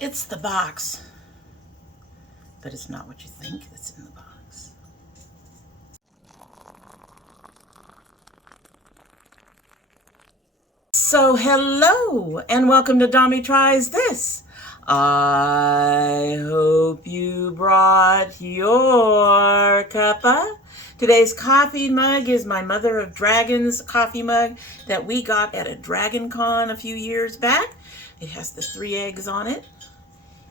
It's the box, but it's not what you think that's in the box. So hello and welcome to Dommy Tries This. I hope you brought your cuppa. Today's coffee mug is my Mother of Dragons coffee mug that we got at a Dragon Con a few years back. It has the 3 eggs on it.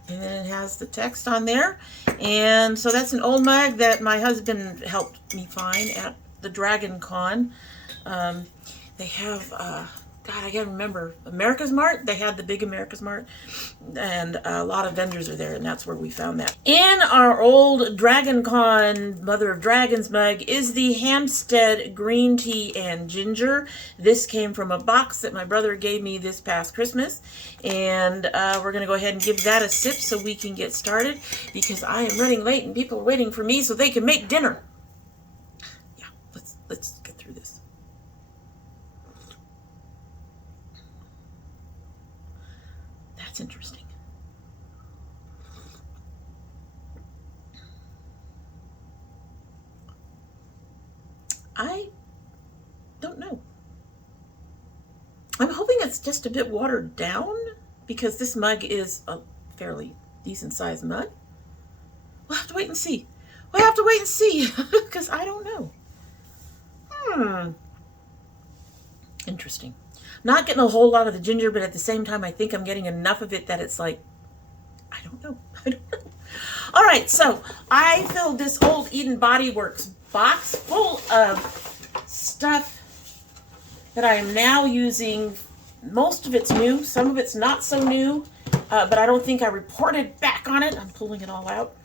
And then it has the text on there. And so that's an old mug that my husband helped me find at the Dragon Con. They have, God, I can't remember, America's Mart. They had the big America's Mart. And a lot of vendors are there, and that's where we found that. In our old Dragon Con Mother of Dragons mug is the Hampstead green tea and ginger. This came from a box that my brother gave me this past Christmas. And we're going to go ahead and give that a sip so we can get started, because I am running late and people are waiting for me so they can make dinner. Yeah, let's get through this. That's interesting. I don't know. I'm hoping it's just a bit watered down, because this mug is a fairly decent sized mug. We'll have to wait and see. We'll have to wait and see, because I don't know. Interesting. Not getting a whole lot of the ginger, but at the same time, I think I'm getting enough of it that it's like, I don't know. All right, so I filled this old Eden Body Works box full of stuff that I am now using. Most of it's new, some of it's not so new, but I don't think I reported back on it. I'm pulling it all out.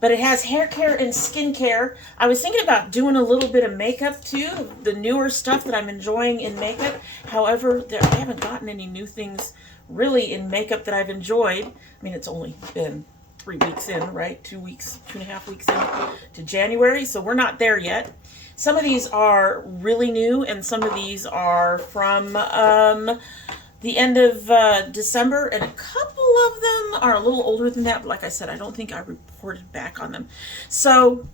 But it has hair care and skin care. I was thinking about doing a little bit of makeup too, the newer stuff that I'm enjoying in makeup. However, I haven't gotten any new things really in makeup that I've enjoyed. I mean, it's only been 3 weeks in, right? 2 weeks, 2.5 weeks in to January, so we're not there yet. Some of these are really new, and some of these are from the end of December, and a couple of them are a little older than that, but like I said, I don't think I reported back on them. So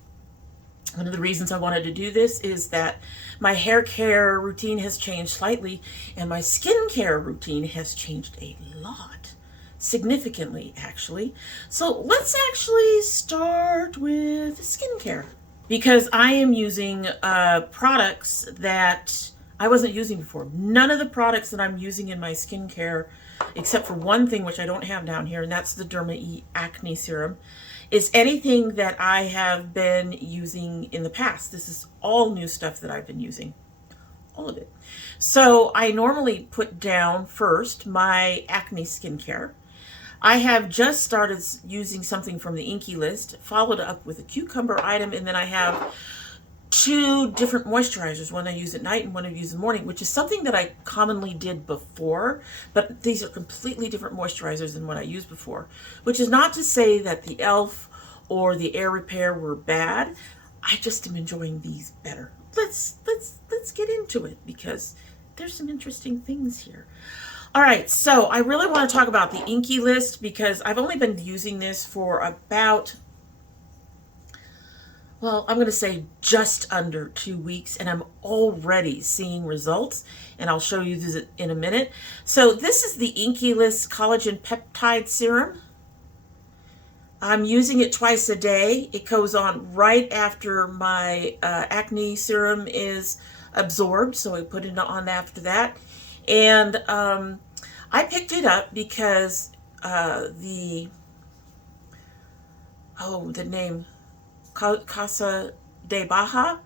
one of the reasons I wanted to do this is that my hair care routine has changed slightly, and my skin care routine has changed a lot. Significantly, actually. So let's actually start with skincare, because I am using products that I wasn't using before. None of the products that I'm using in my skincare, except for one thing which I don't have down here, and that's the Anti-Acne serum, is anything that I have been using in the past. This is all new stuff that I've been using. All of it. So I normally put down first my acne skincare. I have just started using something from the Inky list, followed up with a cucumber item, and then I have 2 different moisturizers. One I use at night and one I use in the morning, which is something that I commonly did before, but these are completely different moisturizers than what I used before, which is not to say that the e.l.f. or the Air Repair were bad. I just am enjoying these better. Let's get into it, because there's some interesting things here. All right, so I really want to talk about the Inky list, because I've only been using this for about, well, I'm going to say just under 2 weeks, and I'm already seeing results, and I'll show you this in a minute. So this is the Inky List Collagen Peptide Serum. I'm using it twice a day. It goes on right after my acne serum is absorbed, so I put it on after that. And I picked it up because the name Casa de Baja,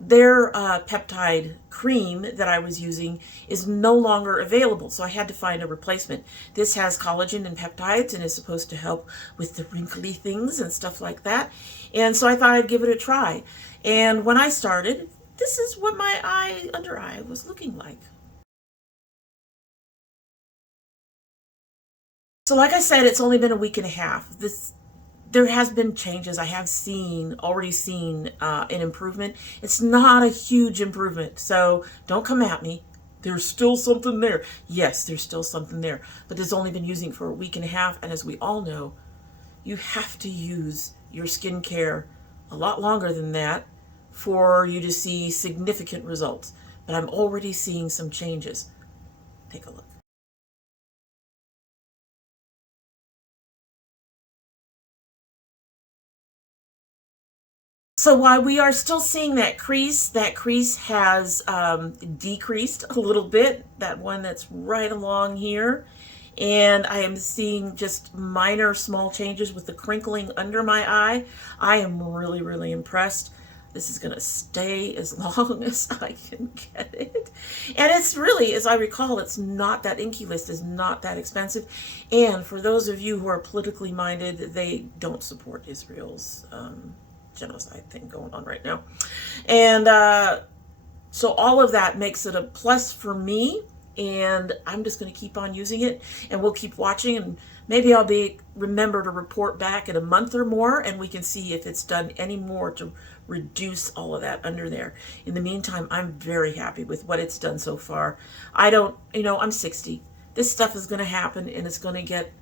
their peptide cream that I was using is no longer available, so I had to find a replacement. This has collagen and peptides and is supposed to help with the wrinkly things and stuff like that. And so I thought I'd give it a try. And when I started, this is what my under eye was looking like. So like I said, it's only been a week and a half. There has been changes. I have already seen an improvement. It's not a huge improvement, so don't come at me. there's still something there. Yes, there's still something there, but it's only been using for a week and a half. And as we all know, you have to use your skincare a lot longer than that for you to see significant results. But I'm already seeing some changes. Take a look. So while we are still seeing that crease has decreased a little bit, that one that's right along here. And I am seeing just minor small changes with the crinkling under my eye. I am really, really impressed. This is going to stay as long as I can get it. And it's really, as I recall, it's not that Inky List is not that expensive. And for those of you who are politically minded, they don't support Israel's genocide thing going on right now. And so all of that makes it a plus for me. And I'm just going to keep on using it, and we'll keep watching, and maybe I'll remember to report back in a month or more, and we can see if it's done any more to reduce all of that under there. In the meantime, I'm very happy with what it's done so far. I'm 60. This stuff is going to happen, and it's going to get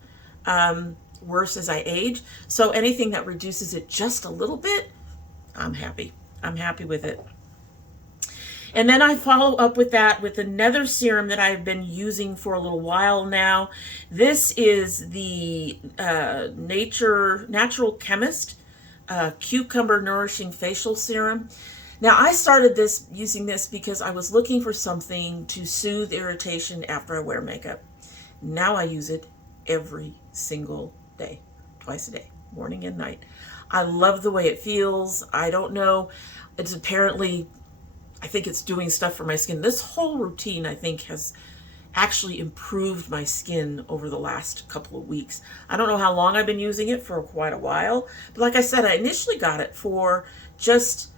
worse as I age. So anything that reduces it just a little bit, I'm happy. I'm happy with it. And then I follow up with that with another serum that I've been using for a little while now. This is the Natural Chemist Cucumber Nourishing Facial Serum. Now, I started using this because I was looking for something to soothe irritation after I wear makeup. Now I use it every single day, twice a day, morning and night. I love the way it feels. I don't know. It's apparently, I think it's doing stuff for my skin. This whole routine, I think, has actually improved my skin over the last couple of weeks. I don't know how long I've been using it, for quite a while. But like I said, I initially got it for just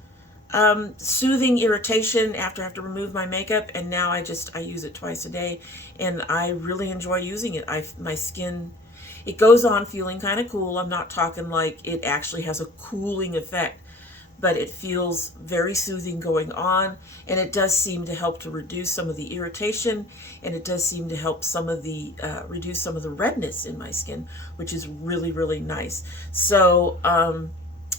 soothing irritation after I have to remove my makeup. And now I use it twice a day. And I really enjoy using it. My skin, it goes on feeling kind of cool. I'm not talking like it actually has a cooling effect, but it feels very soothing going on, and it does seem to help to reduce some of the irritation, and it does seem to help reduce some of the redness in my skin, which is really, really nice. So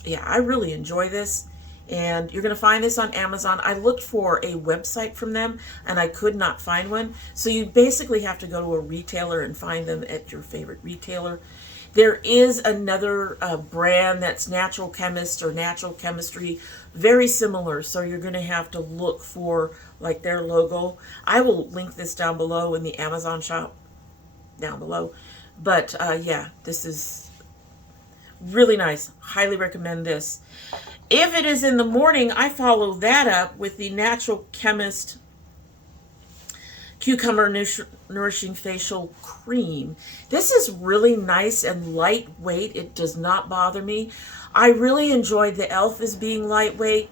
yeah, I really enjoy this, and you're going to find this on Amazon. I looked for a website from them, and I could not find one, so you basically have to go to a retailer and find them at your favorite retailer. There is another brand that's Natural Chemist or Natural Chemistry, very similar. So you're going to have to look for like their logo. I will link this down below in the Amazon shop down below. But yeah, this is really nice. Highly recommend this. If it is in the morning, I follow that up with the Natural Chemist Cucumber Nourishing Facial Cream. This is really nice and lightweight. It does not bother me. I really enjoyed the e.l.f. as being lightweight,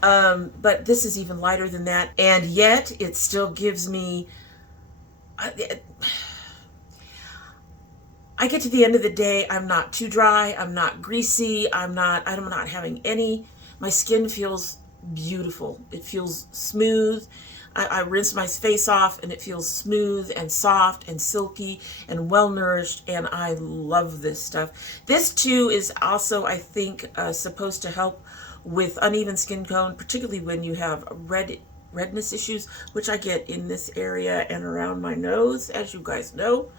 but this is even lighter than that. And yet, it still gives me... I get to the end of the day, I'm not too dry, I'm not greasy, I'm not having any... My skin feels beautiful. It feels smooth. I rinse my face off and it feels smooth and soft and silky and well nourished, and I love this stuff. This too is also, I think, supposed to help with uneven skin tone, particularly when you have redness issues, which I get in this area and around my nose, as you guys know.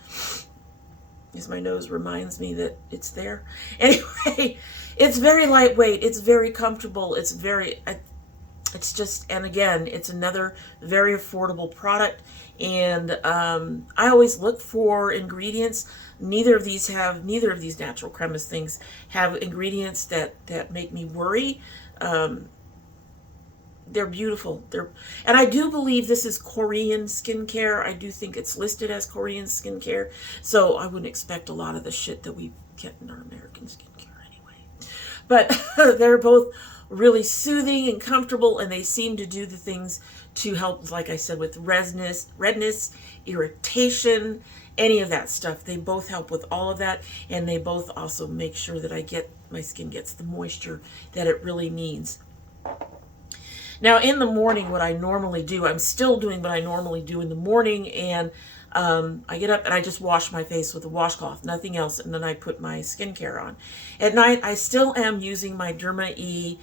Because my nose reminds me that it's there. Anyway, it's very lightweight, it's very comfortable, it's just, and again, it's another very affordable product. And I always look for ingredients. Neither of these Natural Chemist things have ingredients that make me worry. They're beautiful. And I do believe this is Korean skincare. I do think it's listed as Korean skincare. So I wouldn't expect a lot of the shit that we get in our American skincare anyway. But they're both really soothing and comfortable, and they seem to do the things to help, like I said, with redness, irritation, any of that stuff. They both help with all of that, and they both also make sure that my skin gets the moisture that it really needs. Now, in the morning, what I normally do, I'm still doing what I normally do in the morning, and I get up and I just wash my face with a washcloth, nothing else, and then I put my skincare on. At night, I still am using my Derma-E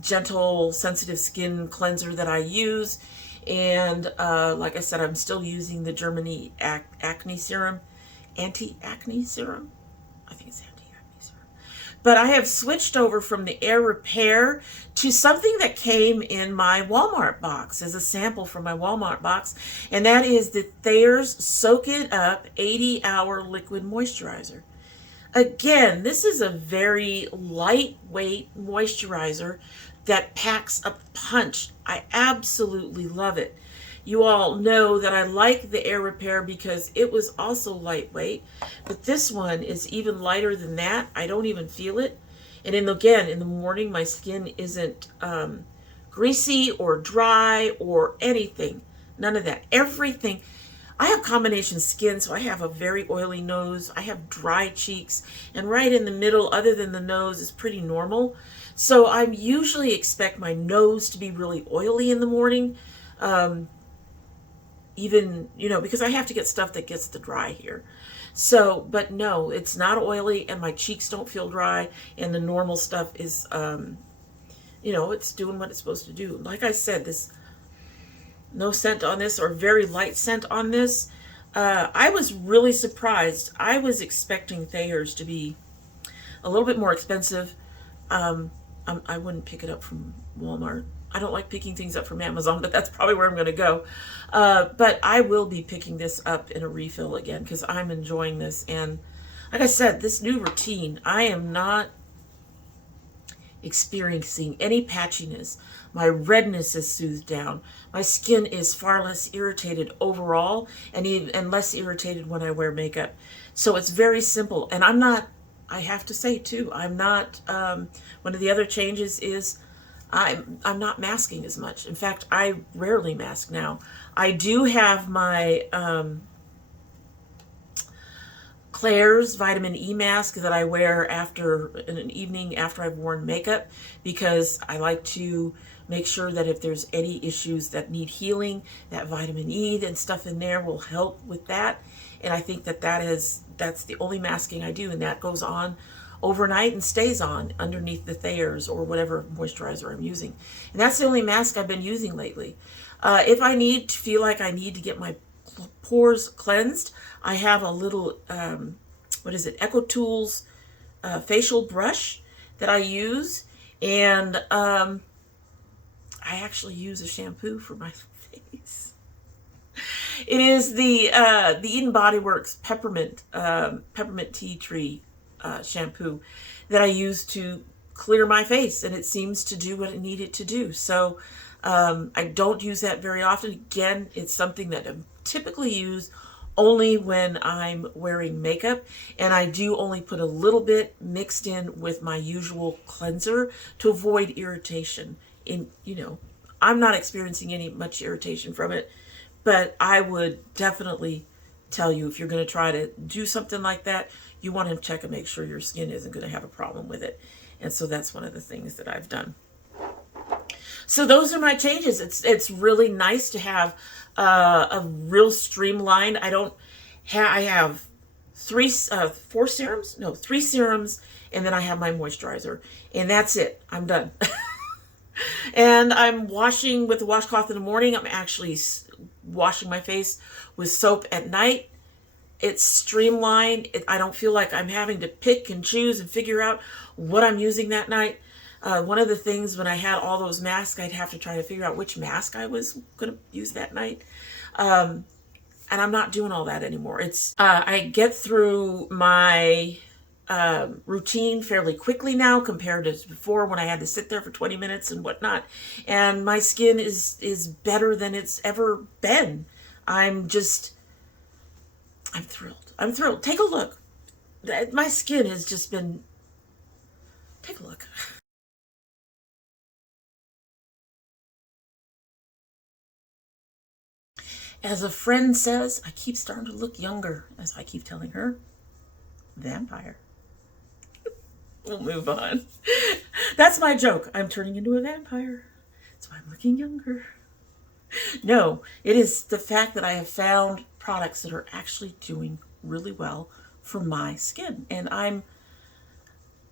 gentle, sensitive skin cleanser that I use, and like I said, I'm still using the Germany acne serum, anti-acne serum. I think it's anti-acne serum. But I have switched over from the Air Repair to something that came in my Walmart box as a sample from my Walmart box, and that is the Thayer's Soak It Up 80-Hour Liquid Moisturizer. Again, this is a very lightweight moisturizer that packs a punch. I absolutely love it. You all know that I like the Air Repair because it was also lightweight, but this one is even lighter than that. I don't even feel it. And again, in the morning, my skin isn't greasy or dry or anything. None of that. Everything. I have combination skin, so I have a very oily nose. I have dry cheeks, and right in the middle, other than the nose, is pretty normal. So I usually expect my nose to be really oily in the morning. Even, because I have to get stuff that gets the dry here. So, but no, it's not oily, and my cheeks don't feel dry, and the normal stuff is, it's doing what it's supposed to do. Like I said, this no scent on this, or very light scent on this. I was really surprised. I was expecting Thayer's to be a little bit more expensive. I wouldn't pick it up from Walmart. I don't like picking things up from Amazon, but that's probably where I'm going to go. But I will be picking this up in a refill again because I'm enjoying this. And like I said, this new routine, I am not experiencing any patchiness. My redness is soothed down. My skin is far less irritated overall, and less irritated when I wear makeup. So it's very simple. And I'm not, I have to say too, I'm not, one of the other changes is I'm not masking as much. In fact, I rarely mask now. I do have my Claire's vitamin E mask that I wear in an evening after I've worn makeup, because I like to make sure that if there's any issues that need healing, that vitamin E and stuff in there will help with that. And I think that's the only masking I do, and that goes on overnight and stays on underneath the Thayer's or whatever moisturizer I'm using. And that's the only mask I've been using lately. If I feel like I need to get my pores cleansed, I have a little, EcoTools facial brush that I use, and I actually use a shampoo for my face. It is the Eden Body Works peppermint tea tree shampoo that I use to clear my face, and it seems to do what it needed to do. So I don't use that very often. Again, it's something that I typically use only when I'm wearing makeup, and I do only put a little bit mixed in with my usual cleanser to avoid irritation. I'm not experiencing much irritation from it, but I would definitely tell you, if you're going to try to do something like that, you want to check and make sure your skin isn't going to have a problem with it. And so that's one of the things that I've done. So those are my changes. It's really nice to have a real streamlined. I have three serums, and then I have my moisturizer, and that's it. I'm done. And I'm washing with a washcloth in the morning. I'm actually washing my face with soap at night. It's streamlined. I don't feel like I'm having to pick and choose and figure out what I'm using that night. One of the things when I had all those masks, I'd have to try to figure out which mask I was going to use that night. And I'm not doing all that anymore. I get through my routine fairly quickly now compared to before, when I had to sit there for 20 minutes and whatnot. And my skin is better than it's ever been. I'm thrilled. I'm thrilled. Take a look. My skin has just been, take a look. As a friend says, I keep starting to look younger, as I keep telling her. Vampire. We'll move on. That's my joke. I'm turning into a vampire. That's why I'm looking younger. No, it is the fact that I have found products that are actually doing really well for my skin. And I'm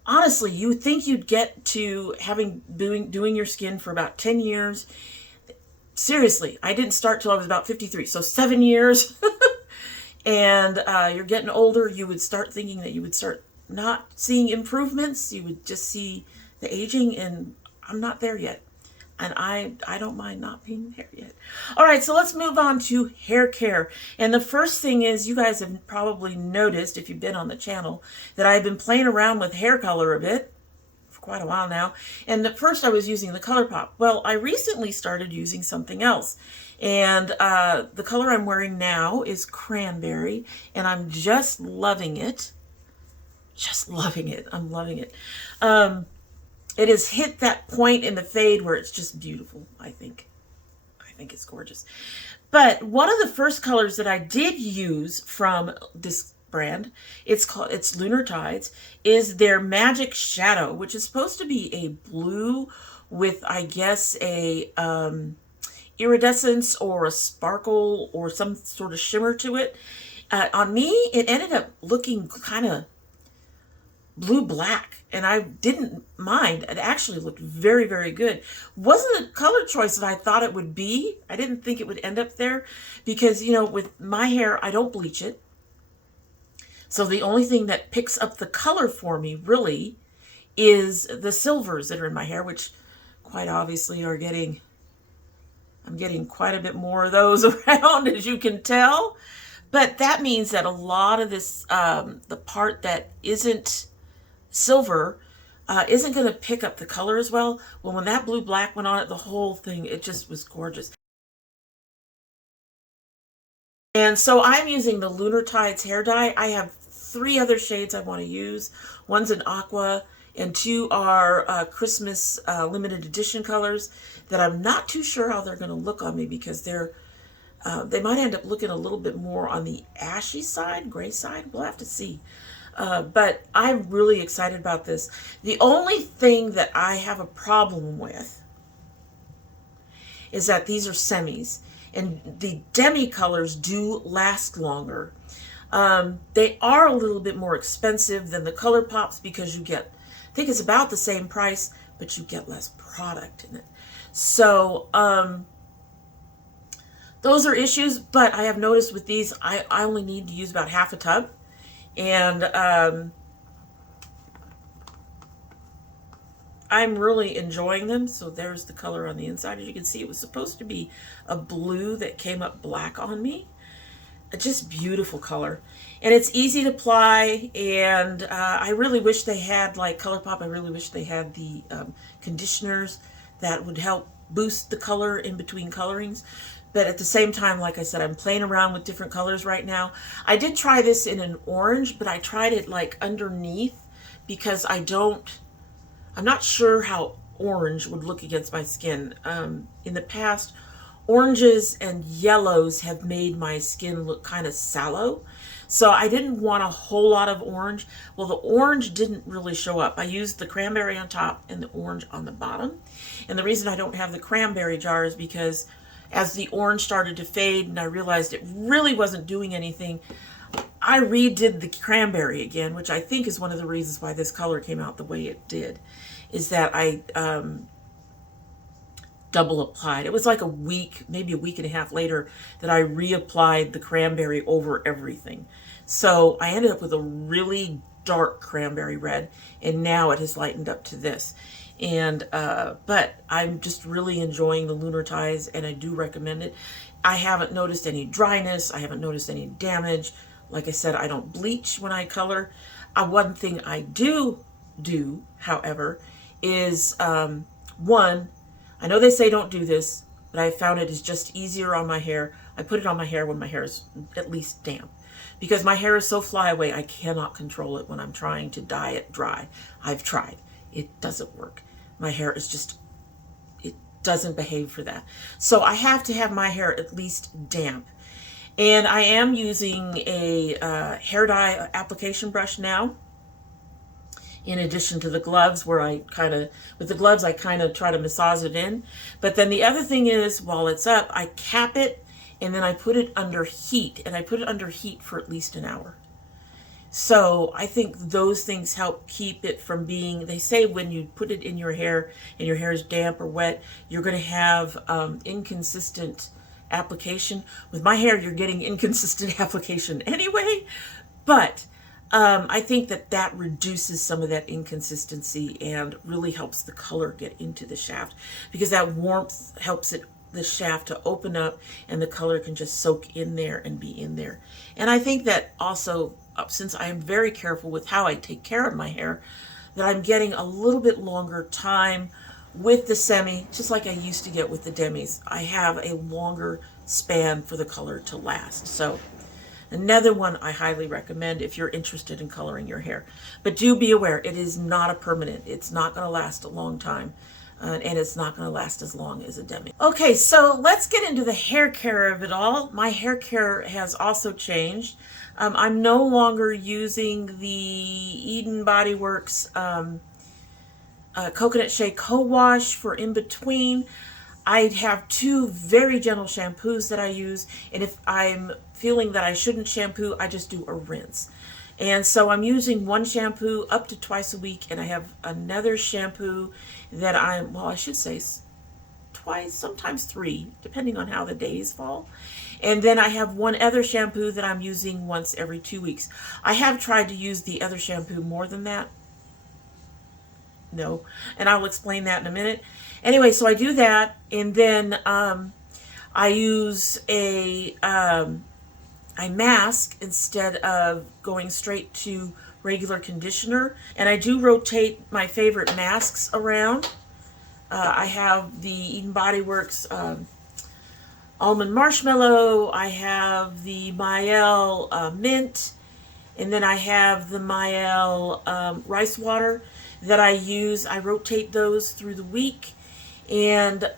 honestly, you would think you'd get to doing your skin for about 10 years. Seriously, I didn't start till I was about 53, so 7 years. And you're getting older, you would start thinking that you would start not seeing improvements. You would just see the aging, and I'm not there yet. And I don't mind not being there yet. All right, so let's move on to hair care. And the first thing is, you guys have probably noticed, if you've been on the channel, that I've been playing around with hair color a bit for quite a while now. And at first I was using the ColourPop. Well, I recently started using something else. And the color I'm wearing now is cranberry, and I'm just loving it. Just loving it. I'm loving it. It has hit that point in the fade where it's just beautiful, I think. I think it's gorgeous. But one of the first colors that I did use from this brand, it's Lunar Tides, is their Magic Shadow, which is supposed to be a blue with, I guess, a iridescence or a sparkle or some sort of shimmer to it. On me, it ended up looking kind of blue-black, and I didn't mind. It actually looked very, very good. Wasn't a color choice that I thought it would be. I didn't think it would end up there because, you know, with my hair, I don't bleach it. So the only thing that picks up the color for me, really, is the silvers that are in my hair, which quite obviously are getting... I'm getting quite a bit more of those around, as you can tell. But that means that a lot of this, the part that isn't silver, isn't going to pick up the color as well. Well, when that blue-black went on it, the whole thing, it just was gorgeous. And so I'm using the Lunar Tides hair dye. I have 3 other shades I want to use. One's an aqua, and 2 are Christmas limited edition colors that I'm not too sure how they're going to look on me, because they might end up looking a little bit more on the ashy side, gray side. We'll have to see. But I'm really excited about this. The only thing that I have a problem with is that these are semis, and the demi colors do last longer. They are a little bit more expensive than the ColourPops because you get, I think it's about the same price, but you get less product in it. So those are issues, but I have noticed with these, I only need to use about half a tub, and I'm really enjoying them. So there's the color on the inside. As you can see, it was supposed to be a blue that came up black on me. Just beautiful color, and it's easy to apply. And I really wish they had, like ColourPop, I really wish they had the conditioners that would help boost the color in between colorings. But at the same time, like I said, I'm playing around with different colors right now. I did try this in an orange, but I tried it like underneath because I'm not sure how orange would look against my skin. In the past, oranges and yellows have made my skin look kind of sallow. So I didn't want a whole lot of orange. Well, the orange didn't really show up. I used the cranberry on top and the orange on the bottom. And the reason I don't have the cranberry jar is because as the orange started to fade and I realized it really wasn't doing anything, I redid the cranberry again, which I think is one of the reasons why this color came out the way it did, is that I double applied. It was like a week, maybe a week and a half later, that I reapplied the cranberry over everything. So I ended up with a really dark cranberry red, and now it has lightened up to this. And but I'm just really enjoying the Lunar Tides, and I do recommend it. I haven't noticed any dryness. I haven't noticed any damage. Like I said, I don't bleach when I color. One thing I do, however, is one, I know they say don't do this, but I found it is just easier on my hair. I put it on my hair when my hair is at least damp, because my hair is so flyaway, I cannot control it when I'm trying to dye it dry. I've tried. It doesn't work. My hair is just, it doesn't behave for that. So I have to have my hair at least damp. And I am using a hair dye application brush now. in addition to the gloves, where with the gloves, I kind of try to massage it in. But then the other thing is, while it's up, I cap it, and then I put it under heat, and I put it under heat for at least an hour. So I think those things help keep it from being, they say when you put it in your hair and your hair is damp or wet, you're going to have inconsistent application. With my hair, you're getting inconsistent application anyway, but I think that reduces some of that inconsistency and really helps the color get into the shaft, because that warmth helps the shaft to open up and the color can just soak in there and be in there. And I think that also, since I am very careful with how I take care of my hair, that I'm getting a little bit longer time with the semi, just like I used to get with the demis. I have a longer span for the color to last. So another one I highly recommend if you're interested in coloring your hair. But do be aware, it is not a permanent. It's not going to last a long time. And it's not going to last as long as a demi. Okay, so let's get into the hair care of it all. My hair care has also changed. I'm no longer using the Eden Body Works Coconut Shea Co-Wash for in between. I have two very gentle shampoos that I use, and if I'm feeling that I shouldn't shampoo, I just do a rinse. And so I'm using one shampoo up to twice a week, and I have another shampoo that I should say twice, sometimes three, depending on how the days fall. And then I have one other shampoo that I'm using once every 2 weeks. I have tried to use the other shampoo more than that. No, and I'll explain that in a minute. Anyway, so I do that, and then I use I mask instead of going straight to regular conditioner, and I do rotate my favorite masks around. I have the Eden Body Works Almond Marshmallow, I have the Mael Mint, and then I have the Mael Rice Water that I use. I rotate those through the week, and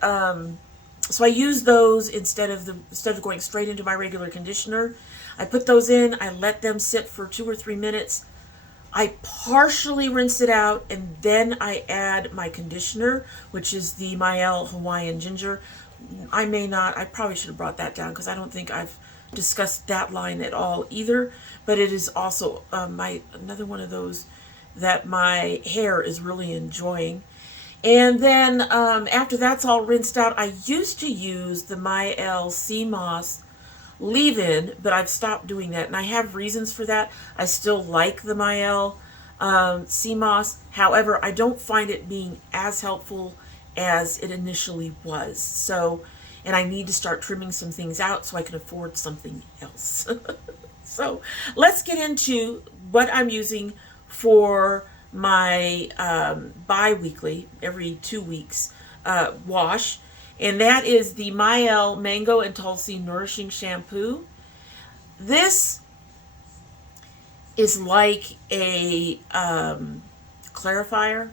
so I use those instead of going straight into my regular conditioner. I put those in, I let them sit for 2 or 3 minutes. I partially rinse it out, and then I add my conditioner, which is the Mael Hawaiian Ginger. I probably should have brought that down because I don't think I've discussed that line at all either, but it is also another one of those that my hair is really enjoying. And then after that's all rinsed out, I used to use the Mael Sea Moss leave-in, but I've stopped doing that, and I have reasons for that. I still like the Mael Sea Moss. However, I don't find it being as helpful as it initially was. So, and I need to start trimming some things out so I can afford something else. So let's get into what I'm using for my bi-weekly, every 2 weeks wash. And that is the Mael Mango and Tulsi Nourishing Shampoo. This is like a clarifier.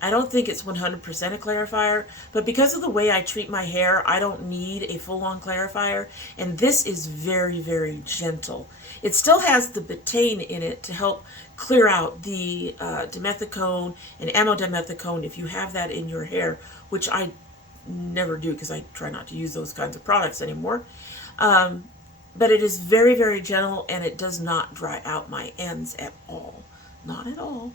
I don't think it's 100% a clarifier, but because of the way I treat my hair, I don't need a full-on clarifier, and this is very, very gentle. It still has the betaine in it to help clear out the dimethicone and amodimethicone if you have that in your hair, which I never do because I try not to use those kinds of products anymore. But it is very, very gentle, and it does not dry out my ends at all. Not at all.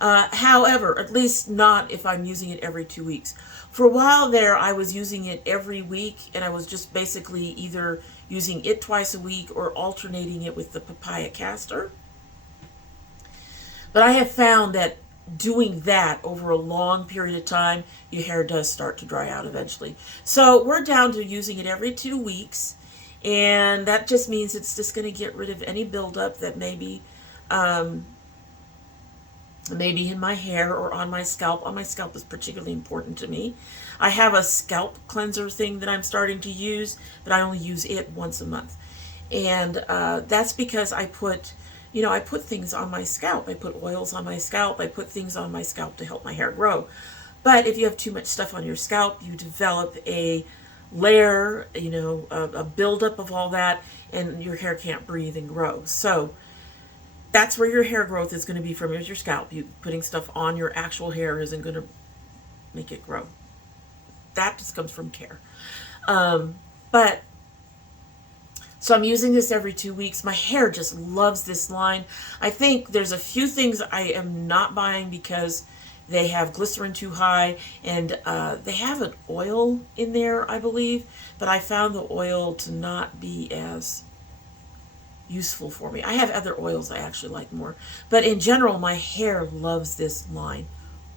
However, at least not if I'm using it every 2 weeks. For a while there, I was using it every week, and I was just basically either using it twice a week or alternating it with the papaya castor. But I have found that doing that over a long period of time, your hair does start to dry out eventually. So we're down to using it every 2 weeks, and that just means it's just going to get rid of any buildup that maybe in my hair or on my scalp. On my scalp is particularly important to me. I have a scalp cleanser thing that I'm starting to use, but I only use it once a month. And that's because I put things on my scalp. I put oils on my scalp. I put things on my scalp to help my hair grow. But if you have too much stuff on your scalp, you develop a layer, a buildup of all that, and your hair can't breathe and grow. So that's where your hair growth is going to be from, is your scalp. You putting stuff on your actual hair isn't going to make it grow. That just comes from care. But so I'm using this every 2 weeks. My hair just loves this line. I think there's a few things I am not buying because they have glycerin too high, and they have an oil in there, I believe, but I found the oil to not be as useful for me. I have other oils I actually like more, but in general, my hair loves this line.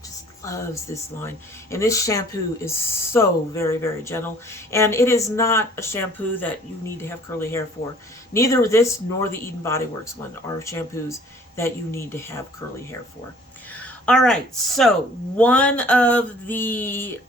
Just loves this line. And this shampoo is so very, very gentle, and it is not a shampoo that you need to have curly hair for. Neither this nor the Eden Body Works one are shampoos that you need to have curly hair for. All right, so one of the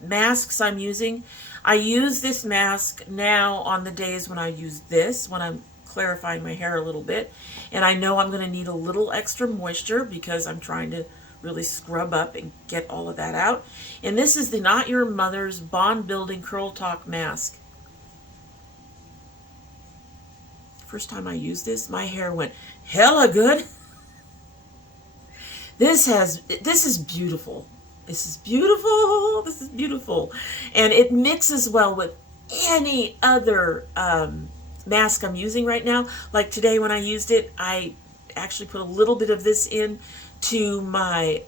masks I'm using, I use this mask now on the days when I use this, when I'm clarifying my hair a little bit, and I know I'm going to need a little extra moisture because I'm trying to really scrub up and get all of that out. And this is the Not Your Mother's Bond Building Curl Talk Mask. First time I used this, my hair went hella good. This is beautiful. This is beautiful. This is beautiful. And it mixes well with any other mask I'm using right now. Like today when I used it, I actually put a little bit of this in to my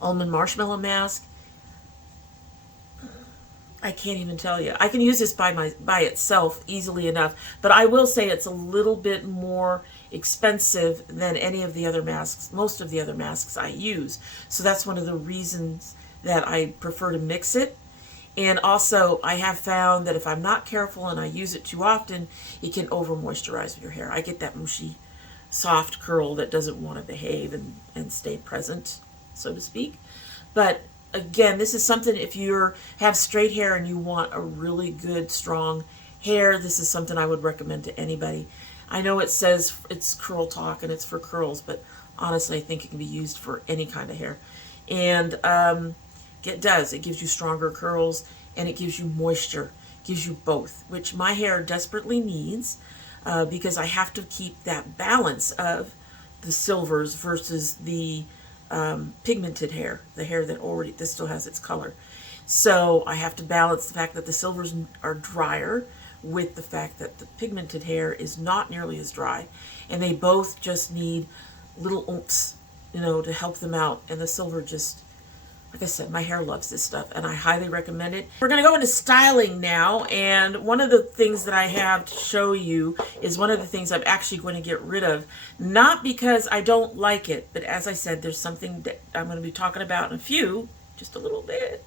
almond marshmallow mask. I can't even tell you. I can use this by itself easily enough, but I will say it's a little bit more expensive than any of the other masks, most of the other masks I use. So that's one of the reasons that I prefer to mix it. And also, I have found that if I'm not careful and I use it too often, it can over moisturize your hair. I get that mushy, soft curl that doesn't want to behave and stay present, so to speak. But again, this is something, if you have straight hair and you want a really good, strong hair, this is something I would recommend to anybody. I know it says it's Curl Talk and it's for curls, but honestly, I think it can be used for any kind of hair. And it does. It gives you stronger curls and it gives you moisture. It gives you both, which my hair desperately needs because I have to keep that balance of the silvers versus the pigmented hair, the hair that still has its color. So I have to balance the fact that the silvers are drier with the fact that the pigmented hair is not nearly as dry, and they both just need little oomph, to help them out. And the silver just, like I said, my hair loves this stuff, and I highly recommend it. We're going to go into styling now, and one of the things that I have to show you is one of the things I'm actually going to get rid of. Not because I don't like it, but as I said, there's something that I'm going to be talking about in just a little bit,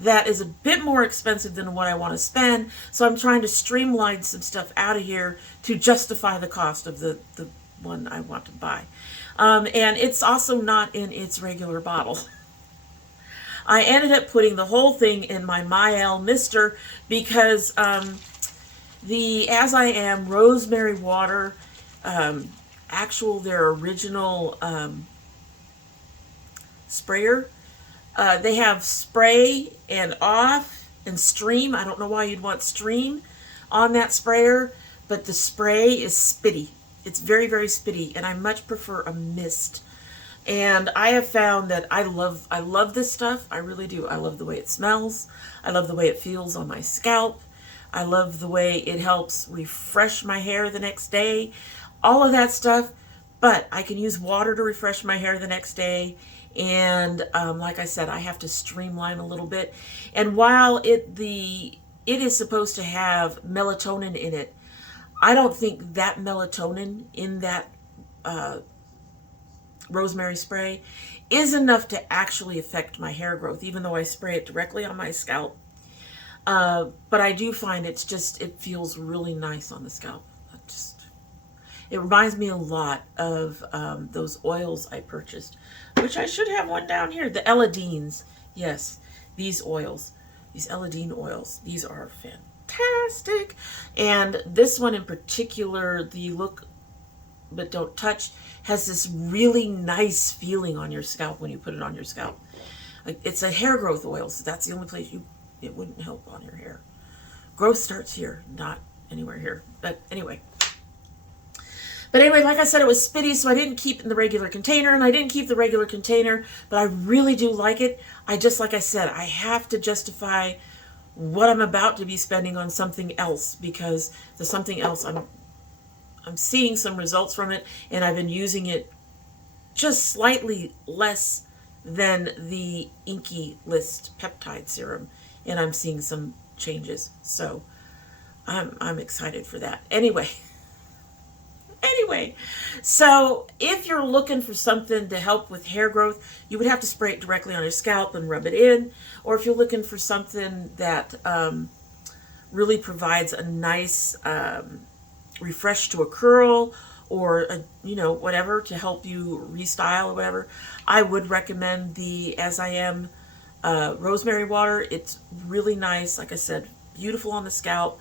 that is a bit more expensive than what I want to spend. So I'm trying to streamline some stuff out of here to justify the cost of the one I want to buy. And it's also not in its regular bottle. I ended up putting the whole thing in my Myel Mister because the As I Am Rosemary Water, their original sprayer, they have spray and off and stream. I don't know why you'd want stream on that sprayer, but the spray is spitty. It's very, very spitty, and I much prefer a mist. And I have found that I love this stuff. I really do. I love the way it smells. I love the way it feels on my scalp. I love the way it helps refresh my hair the next day. All of that stuff. But I can use water to refresh my hair the next day. And like I said, I have to streamline a little bit. And while it is supposed to have melatonin in it, I don't think that melatonin in that rosemary spray is enough to actually affect my hair growth, even though I spray it directly on my scalp. But I do find it feels really nice on the scalp. It reminds me a lot of those oils I purchased, which I should have one down here. The Elodines. Yes, these oils. These Elodine oils. These are fantastic. And this one in particular, the Look But Don't Touch, has this really nice feeling on your scalp when you put it on your scalp. It's a hair growth oil, so that's the only place it wouldn't help on your hair. Growth starts here, not anywhere here. But anyway. But anyway, like I said, it was spitty, so I didn't keep it in the regular container, and I didn't keep the regular container, but I really do like it. I just, like I said, I have to justify what I'm about to be spending on something else, because the something else, I'm seeing some results from it, and I've been using it just slightly less than the Inky List peptide serum, and I'm seeing some changes. So I'm excited for that. Anyway, so if you're looking for something to help with hair growth, you would have to spray it directly on your scalp and rub it in. Or if you're looking for something that really provides a nice refresh to a curl, or whatever, to help you restyle or whatever, I would recommend the As I Am rosemary water. It's really nice. Like I said, beautiful on the scalp.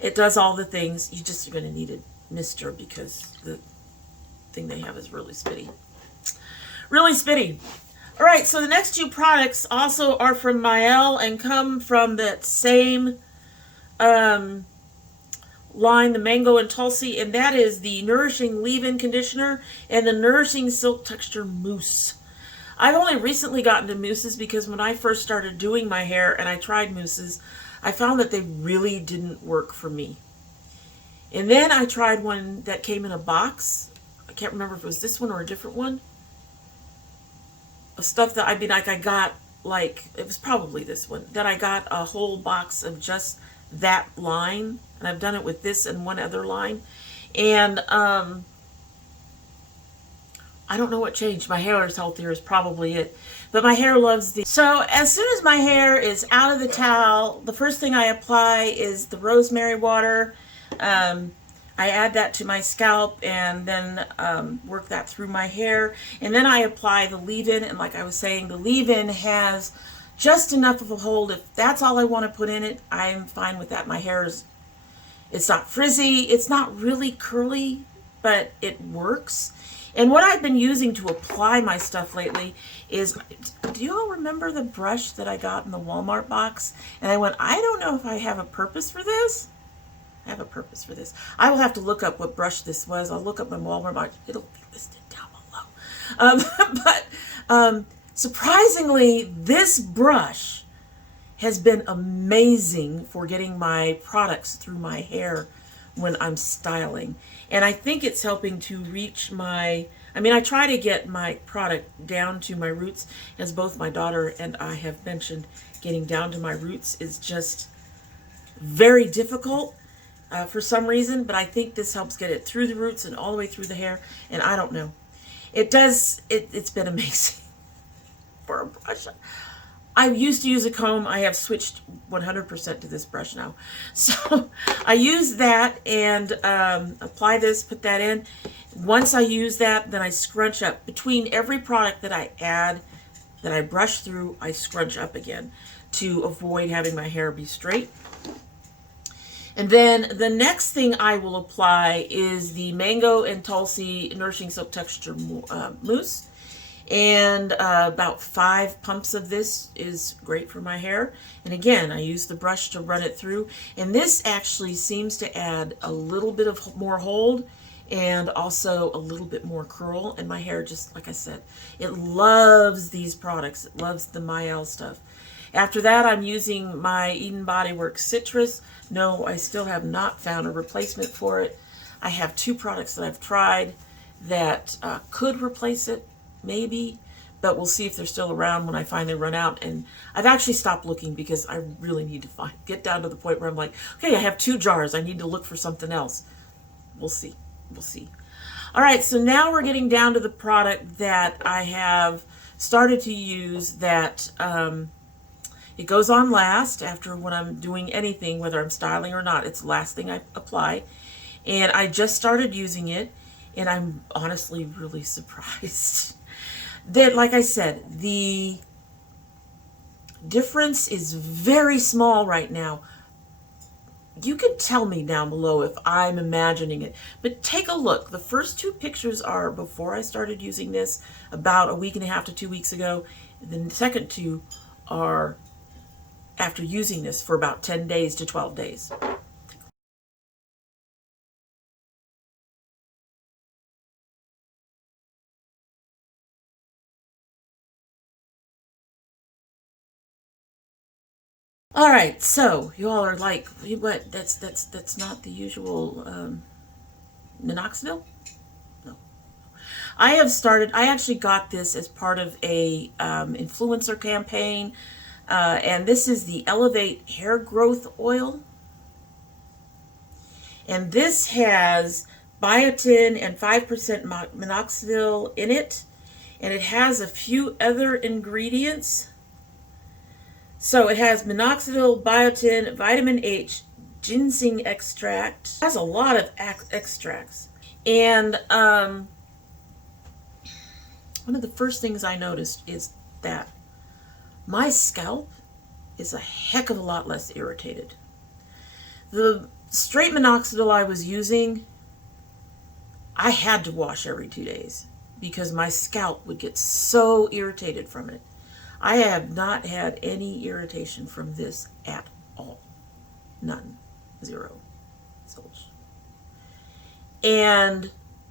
It does all the things. You just are going to need a mister, because the thing they have is really spitty. Really spitty. All right, so the next two products also are from Mielle and come from that same line, the Mango and Tulsi, and that is the Nourishing Leave-In Conditioner and the Nourishing Silk Texture Mousse. I've only recently gotten to mousses because when I first started doing my hair and I tried mousses, I found that they really didn't work for me. And then I tried one that came in a box. I can't remember if it was this one or a different one. Stuff that, I got, it was probably this one, that I got a whole box of just that line. And I've done it with this and one other line. And I don't know what changed. My hair is healthier is probably it. But my hair loves these. So as soon as my hair is out of the towel, the first thing I apply is the rosemary water. I add that to my scalp and then work that through my hair. And then I apply the leave-in. And like I was saying, the leave-in has just enough of a hold. If that's all I want to put in it, I'm fine with that. My hair is, it's not frizzy. It's not really curly, but it works. And what I've been using to apply my stuff lately is, do you all remember the brush that I got in the Walmart box? And I went, I don't know if I have a purpose for this. I have a purpose for this. I will have to look up what brush this was. I'll look up my Walmart box. It'll be listed down below. Surprisingly, this brush has been amazing for getting my products through my hair when I'm styling. And I think it's helping to reach my, I try to get my product down to my roots, as both my daughter and I have mentioned. Getting down to my roots is just very difficult for some reason, but I think this helps get it through the roots and all the way through the hair, and I don't know. It does, it's been amazing for a brush. I used to use a comb. I have switched 100% to this brush now. So I use that and apply this, put that in. Once I use that, then I scrunch up. Between every product that I add, that I brush through, I scrunch up again to avoid having my hair be straight. And then the next thing I will apply is the Mango and Tulsi Nourishing Silk Texture Mousse. And about 5 pumps of this is great for my hair. And again, I use the brush to run it through. And this actually seems to add a little bit of more hold and also a little bit more curl. And my hair, just like I said, it loves these products. It loves the Mielle stuff. After that, I'm using my Eden Body Works Citrus. No, I still have not found a replacement for it. I have 2 products that I've tried that could replace it, maybe, but we'll see if they're still around when I finally run out. And I've actually stopped looking because I really need to get down to the point where I'm like, okay, I have 2 jars. I need to look for something else. We'll see. We'll see. All right, so now we're getting down to the product that I have started to use that it goes on last after when I'm doing anything, whether I'm styling or not. It's the last thing I apply. And I just started using it, and I'm honestly really surprised. That, like I said, the difference is very small right now. You can tell me down below if I'm imagining it, but take a look. The first 2 pictures are before I started using this, about a week and a half to 2 weeks ago. The second 2 are after using this for about 10 days to 12 days. All right, so you all are like, what? That's not the usual minoxidil? No. I actually got this as part of a influencer campaign, and this is the Elevate Hair Growth Oil. And this has biotin and 5% minoxidil in it, and it has a few other ingredients. So it has minoxidil, biotin, vitamin H, ginseng extract. It has a lot of extracts. And one of the first things I noticed is that my scalp is a heck of a lot less irritated. The straight minoxidil I was using, I had to wash every 2 days because my scalp would get so irritated from it. I have not had any irritation from this at all. None. Zero. Zilch. And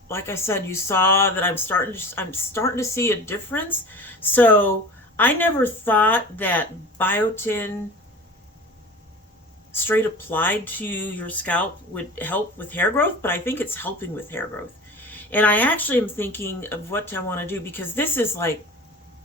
like I said, you saw that I'm starting to see a difference. So I never thought that biotin straight applied to your scalp would help with hair growth, but I think it's helping with hair growth. And I actually am thinking of what I want to do, because this is like,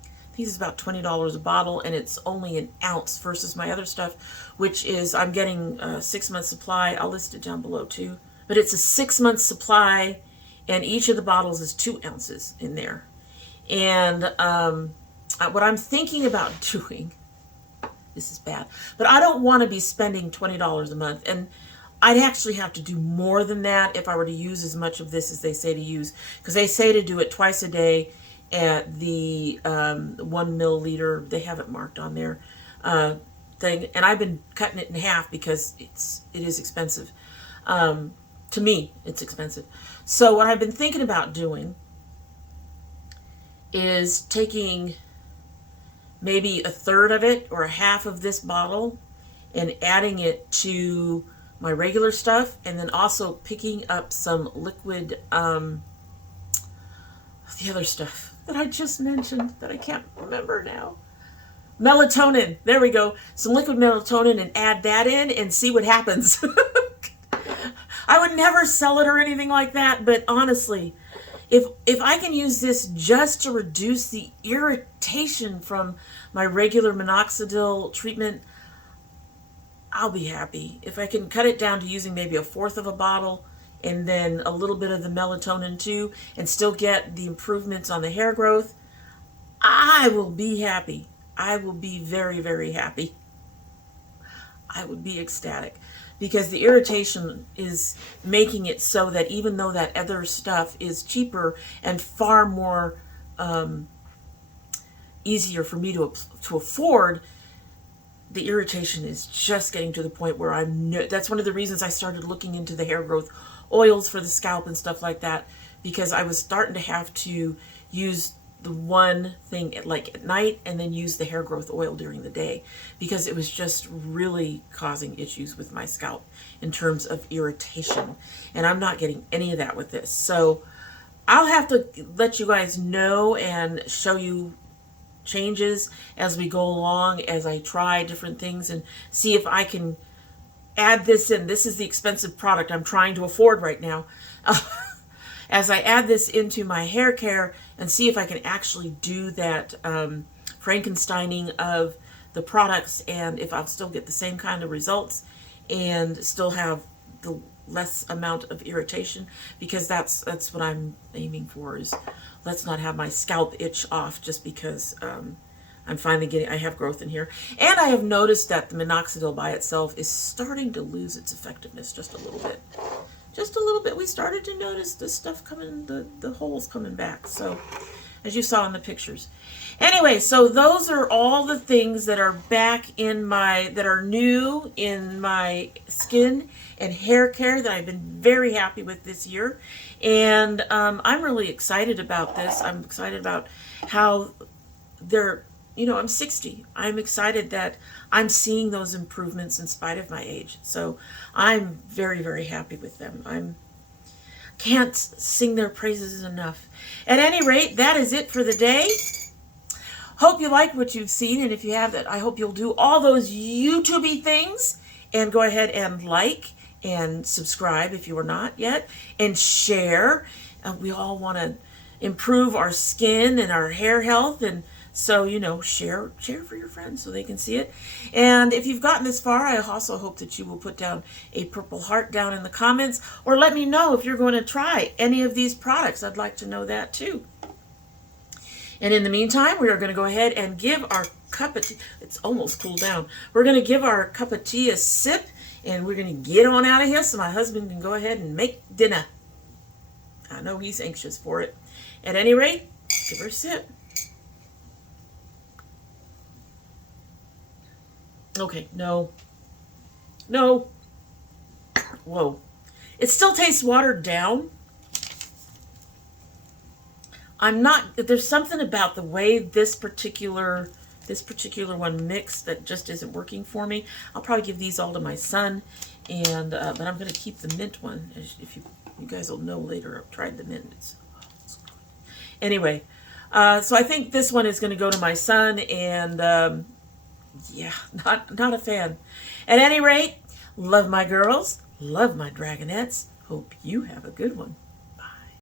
I think it's about $20 a bottle, and it's only an ounce versus my other stuff, which is, I'm getting a 6-month supply. I'll list it down below too. But it's a 6-month supply, and each of the bottles is 2 ounces in there. And what I'm thinking about doing, this is bad, but I don't want to be spending $20 a month. And I'd actually have to do more than that if I were to use as much of this as they say to use, because they say to do it twice a day at the 1 milliliter, they have it marked on their thing, and I've been cutting it in half because it is expensive. To me, it's expensive. So what I've been thinking about doing is taking maybe a third of it or a half of this bottle and adding it to my regular stuff, and then also picking up some liquid, the other stuff that I just mentioned that I can't remember now. Melatonin. There we go. Some liquid melatonin, and add that in and see what happens. I would never sell it or anything like that, but honestly, if I can use this just to reduce the irritation from my regular minoxidil treatment, I'll be happy. If I can cut it down to using maybe a fourth of a bottle and then a little bit of the melatonin too, and still get the improvements on the hair growth, I will be happy. I will be very, very happy. I would be ecstatic, because the irritation is making it so that even though that other stuff is cheaper and far more easier for me to afford, the irritation is just getting to the point where that's one of the reasons I started looking into the hair growth oils for the scalp and stuff like that, because I was starting to have to use the one thing at night and then use the hair growth oil during the day, because it was just really causing issues with my scalp in terms of irritation, and I'm not getting any of that with this. So I'll have to let you guys know and show you changes as we go along, as I try different things and see if I can add this in. This is the expensive product I'm trying to afford right now. As I add this into my hair care and see if I can actually do that Frankensteining of the products, and if I'll still get the same kind of results and still have the less amount of irritation, because that's what I'm aiming for, is let's not have my scalp itch off just because I'm finally I have growth in here. And I have noticed that the minoxidil by itself is starting to lose its effectiveness just a little bit. Just a little bit. We started to notice the stuff coming, the holes coming back. So, as you saw in the pictures. Anyway, so those are all the things that are back in that are new in my skin and hair care that I've been very happy with this year. And I'm really excited about this. I'm excited about how I'm 60. I'm excited that I'm seeing those improvements in spite of my age. So I'm very, very happy with them. Can't sing their praises enough. At any rate, that is it for the day. Hope you like what you've seen, and if you have that, I hope you'll do all those YouTube-y things and go ahead and like and subscribe if you are not yet, and share. We all want to improve our skin and our hair health, and so, you know, share for your friends so they can see it. And if you've gotten this far, I also hope that you will put down a purple heart down in the comments, or let me know if you're going to try any of these products. I'd like to know that too. And in the meantime, we are going to go ahead and give our cup of tea, it's almost cooled down. We're going to give our cup of tea a sip, and we're going to get on out of here so my husband can go ahead and make dinner. I know he's anxious for it. At any rate, give her a sip. Okay, no. Whoa. It still tastes watered down. There's something about the way this particular one mixed that just isn't working for me. I'll probably give these all to my son, and but I'm going to keep the mint one. If you guys will know later, I've tried the mint. It's good. Anyway, so I think this one is going to go to my son, and yeah, not a fan. At any rate, love my girls, love my dragonettes. Hope you have a good one.